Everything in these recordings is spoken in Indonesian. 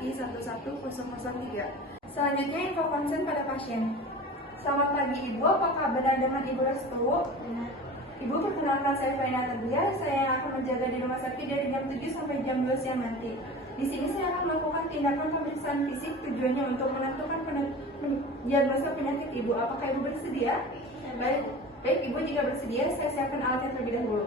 di 11003. Selanjutnya info konsen pada pasien. Selamat pagi Ibu, apakah benar dengan Ibu Restu? Benar. Ibu, perkenalkan saya Faina Terbiah. Saya yang akan menjaga di rumah sakit dari jam 7 sampai jam 2 siang nanti. Di sini saya akan melakukan tindakan pemeriksaan fisik, tujuannya untuk menentukan diagnosa penyakit Ibu. Apakah Ibu bersedia? Baik, Ibu jika bersedia, saya siapkan alatnya terlebih dahulu.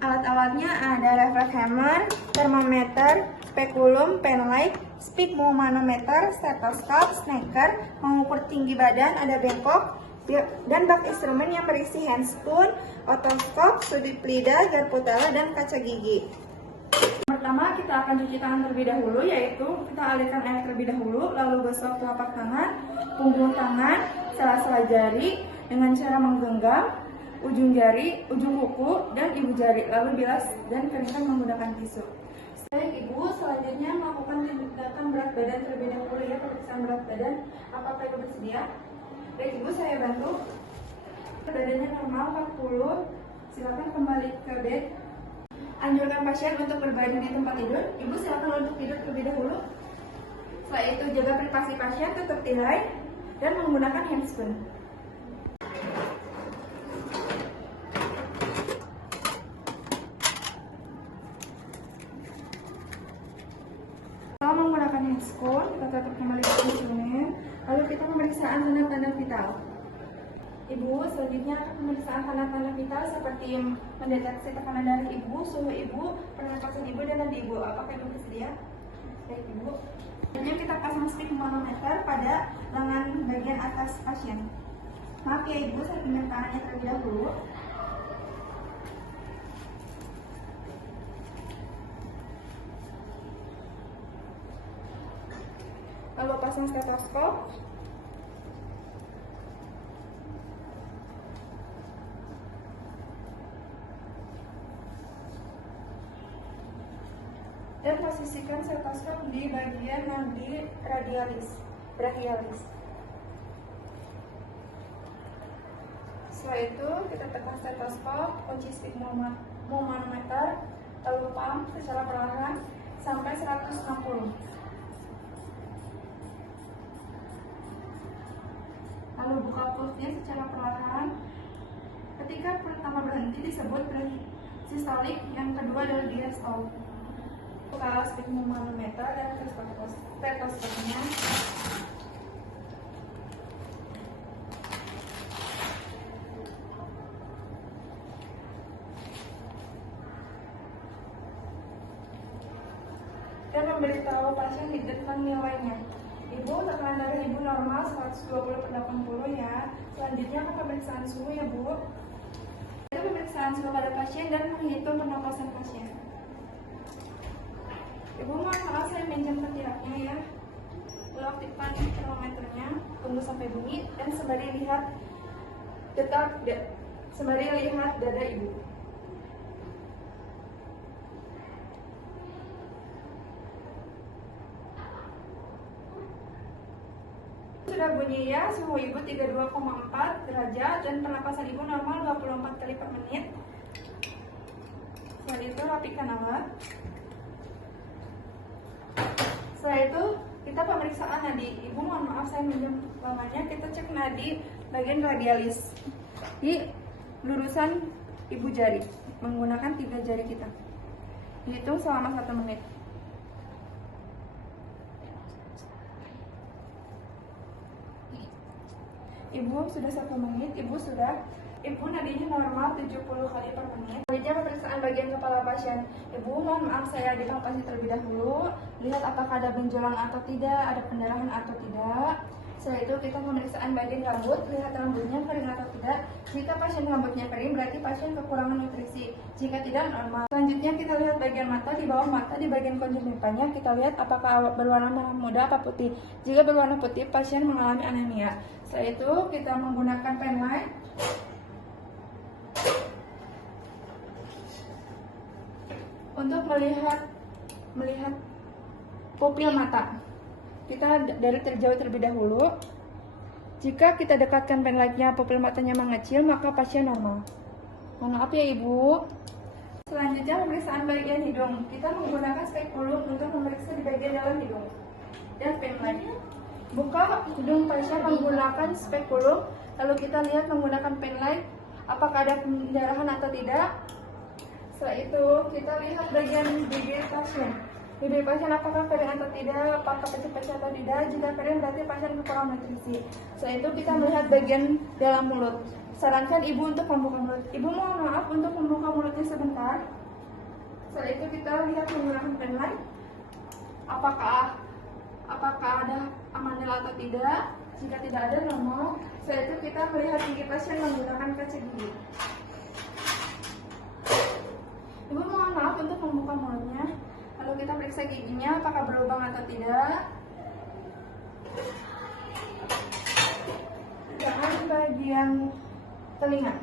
Alat-alatnya ada reflex hammer, termometer, spekulum, penlight, sphygmomanometer, stetoskop, snaker, mengukur tinggi badan, ada bengkok, dan bak instrumen yang berisi handspoon, otoskop, sudut lidah, garputella, dan kaca gigi. Pertama, kita akan cuci tangan terlebih dahulu, yaitu kita alirkan air terlebih dahulu, lalu gosok telapak tangan, punggung tangan, sela-sela jari dengan cara menggenggam ujung jari, ujung kuku, dan ibu jari, lalu bilas dan keringkan menggunakan tisu. Baik Ibu, selanjutnya melakukan tindakan berat badan terlebih dahulu ya, pemeriksaan berat badan. Apakah Ibu bersedia? Baik Ibu, saya bantu. Badannya normal 40, silakan kembali ke bed. Anjurkan pasien untuk berbaring di tempat tidur. Ibu silakan untuk tidur terlebih dahulu. Setelah itu jaga privasi pasien, tutup tirai, dan menggunakan handspoon. Setelah menggunakan handspoon, kita tutup kembali ke instrumen. Lalu kita pemeriksaan tanda-tanda vital. Ibu, selanjutnya pemeriksaan tanda-tanda vital seperti mendeteksi tekanan darah Ibu, suhu Ibu, pernapasan Ibu, dan nadi Ibu. Apakah Ibu bersedia? Baik Ibu. Selanjutnya kita pasang sphygmomanometer pada lengan bagian atas pasien. Maaf ya Ibu, saya pinjam tangannya terlebih dahulu. Lalu pasang stetoskop. Dan posisikan stetoskop di bagian nadi brachialis. Setelah itu kita tekan stetoskop, kunci sphygmomanometer, lalu pump secara perlahan sampai 160. Lalu buka pulsnya secara perlahan. Ketika pertama berhenti disebut sistolik, yang kedua adalah diastole. Buka sphygmomanometer dan stetoskopnya. Dan memberitahu pasien di depan nilainya. Ibu, tekanan darah Ibu normal 120/80 ya. Selanjutnya ke pemeriksaan suhu ya Bu. Itu pemeriksaan suhu pada pasien dan menghitung pernapasan pasien. Ibu, mohon maaf saya minjam ketiaknya ya. Lalu aktifkan termometernya, tunggu sampai bunyi, dan sembari lihat dada Ibu. Sudah bunyi ya, suhu Ibu 32,4 derajat dan pernapasan Ibu normal 24 kali per menit. Setelah itu rapikan alat. Setelah itu kita pemeriksaan nadi. Ibu, mohon maaf saya minjam lamanya. Kita cek nadi bagian radialis di lurusan ibu jari menggunakan 3 jari kita. Dihitung selama 1 menit. Ibu sudah 1 menit, Ibu nadinya normal 70 kali per menit. Selanjutnya pemeriksaan bagian kepala pasien. Ibu, mohon maaf saya dipalpasi terlebih dahulu. Lihat apakah ada benjolan atau tidak, ada pendarahan atau tidak. Setelah itu kita pemeriksaan bagian rambut, lihat rambutnya kering atau tidak. Jika pasien rambutnya kering, berarti pasien kekurangan nutrisi. Jika tidak, normal. Selanjutnya kita lihat bagian mata, di bawah mata, di bagian konjungtivanya, kita lihat apakah berwarna merah muda atau putih. Jika berwarna putih, pasien mengalami anemia. Setelah itu kita menggunakan penlight. Untuk melihat pupil mata, kita dari terjauh terlebih dahulu. Jika kita dekatkan penlightnya, pupil matanya mengecil, maka pasien normal. Mohon maaf ya Ibu. Selanjutnya pemeriksaan bagian hidung. Kita menggunakan spekulum untuk memeriksa di bagian dalam hidung dan penlight. Buka hidung pasien menggunakan spekulum, lalu kita lihat menggunakan penlight apakah ada pendarahan atau tidak. Setelah itu kita lihat bagian bibir pasien. Bibir pasien apakah kering atau tidak, apakah pecah-pecah atau tidak. Jika kering berarti pasien kekurangan nutrisi. Setelah itu kita melihat bagian dalam mulut. Sarankan ibu untuk membuka mulut. Ibu mohon maaf untuk membuka mulutnya sebentar. Setelah itu kita lihat menggunakan penlight apakah ada amanel atau tidak. Jika tidak ada, normal. Setelah itu kita melihat gigi pasien menggunakan kaca gigi. Ibu mohon maaf untuk membuka mulutnya. Lalu kita periksa giginya apakah berlubang atau tidak. Dan bagian telinga.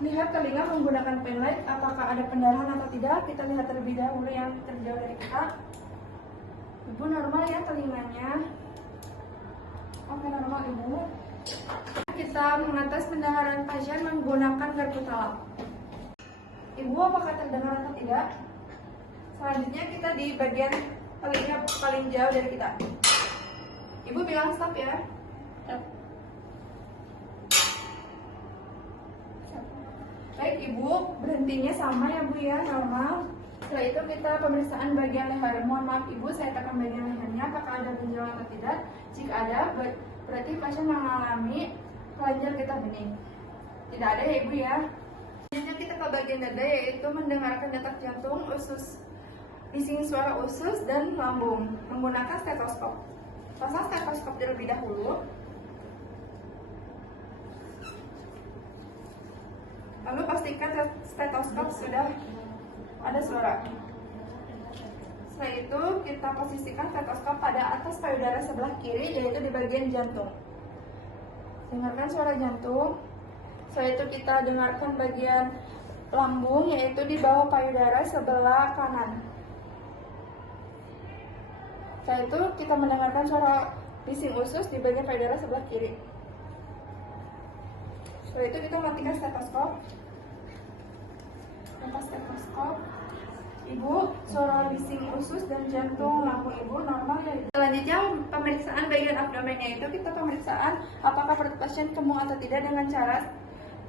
Lihat telinga menggunakan penlight apakah ada pendarahan atau tidak. Kita lihat terlebih dahulu yang terjauh dari kita. Ibu normal ya telinganya. Oke, normal ibu. Kita mengatas pendengaran pasien menggunakan garpu talam. Ibu apakah terdengar atau tidak? Selanjutnya kita di bagian telinga paling jauh dari kita. Ibu bilang stop ya. Stop. Baik ibu, berhentinya sama ya bu ya, normal. Setelah itu kita pemeriksaan bagian leher. Mohon maaf ibu, saya tekan bagian lehernya apakah ada benjolan atau tidak. Jika ada, berarti pasien mengalami kelenjar getah bening. Tidak ada ya ibu ya. Selanjutnya kita ke bagian dada, yaitu mendengarkan detak jantung, usus, bising suara usus dan lambung menggunakan stetoskop. Pasang stetoskop terlebih dahulu. Lalu pastikan stetoskop sudah ada suara. Setelah itu kita posisikan stetoskop pada atas payudara sebelah kiri, yaitu di bagian jantung. Dengarkan suara jantung. Setelah itu kita dengarkan bagian lambung, yaitu di bawah payudara sebelah kanan. Setelah itu kita mendengarkan suara bising usus di bagian payudara sebelah kiri. Setelah itu kita matikan stetoskop. Lepas stetoskop. Ibu, suara bising usus dan jantung lambung ibu normal ya. Selanjutnya pemeriksaan bagian abdomen, yaitu kita pemeriksaan apakah perut pasien kembung atau tidak dengan cara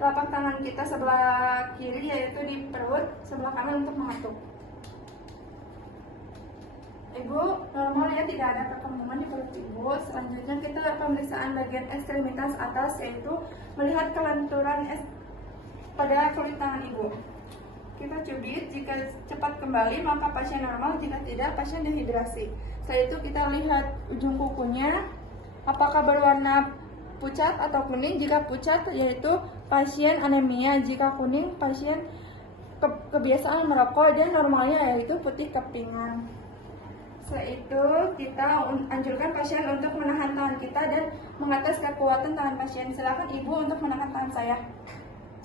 telapak tangan kita sebelah kiri, yaitu di perut, sebelah kanan untuk mengetuk. Ibu normal ya, tidak ada kekembungan di perut ibu. Selanjutnya kita pemeriksaan bagian ekstremitas atas, yaitu melihat kelenturan pada kulit tangan ibu. Kita cubit, jika cepat kembali maka pasien normal, jika tidak pasien dehidrasi. Setelah itu kita lihat ujung kukunya apakah berwarna pucat atau kuning. Jika pucat yaitu pasien anemia, jika kuning pasien kebiasaan merokok, dan normalnya yaitu putih kepingan. Setelah itu kita anjurkan pasien untuk menahan tangan kita dan mengatas kekuatan tangan pasien. Silakan ibu untuk menahan tangan saya.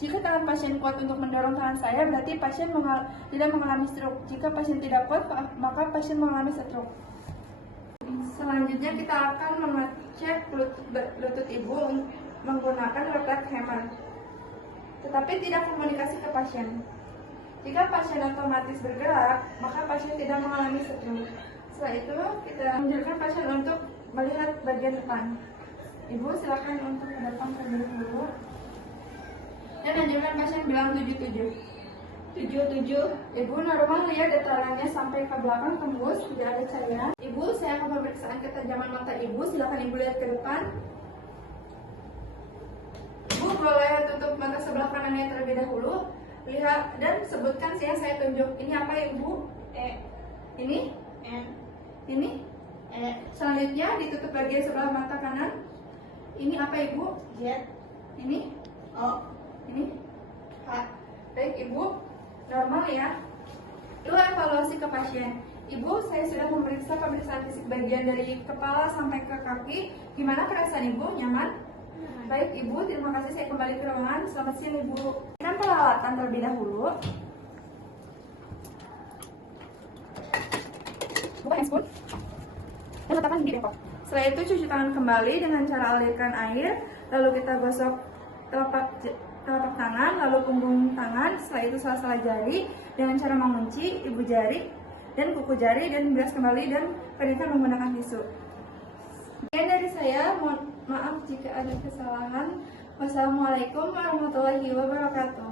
Jika tangan pasien kuat untuk mendorong tangan saya, berarti pasien tidak mengalami stroke. Jika pasien tidak kuat, maka pasien mengalami stroke. Selanjutnya kita akan mengecek lutut ibu menggunakan refleks hammer, tetapi tidak komunikasi ke pasien. Jika pasien otomatis bergerak, maka pasien tidak mengalami stroke. Setelah itu kita anjurkan pasien untuk melihat bagian depan. Ibu silakan untuk ke depan terlebih dahulu. Dan anjurkan pasien bilang 77. 77. Ibu normal lihat detalannya sampai ke belakang tembus, tidak ada cairan. Ibu, saya akan pemeriksaan ketajaman mata ibu. Silakan ibu lihat ke depan. Ibu boleh tutup mata sebelah kanannya terlebih dahulu. Lihat dan sebutkan yang saya tunjuk. Ini apa ibu? Ini? Ini? Selanjutnya ditutup bagian sebelah mata kanan. Ini apa ibu? Z. Ini? O. Ini? H. Baik ibu, normal ya. Lalu evaluasi ke pasien. Ibu, saya sudah memeriksa pemeriksaan fisik bagian dari kepala sampai ke kaki. Gimana perasaan ibu? Nyaman? Baik ibu, terima kasih. Saya kembali ke ruangan. Selamat siang ibu. Kita peralatan terlebih dahulu. Buka handphone dan letakkan di bengkok. Setelah itu cuci tangan kembali dengan cara alirkan air. Lalu kita gosok telapak telapak tangan, lalu punggung tangan, setelah itu sela-sela jari dengan cara mengunci ibu jari dan kuku jari dan bilas kembali dan keringkan menggunakan tisu. Sekian dari saya, mohon maaf jika ada kesalahan. Wassalamualaikum warahmatullahi wabarakatuh.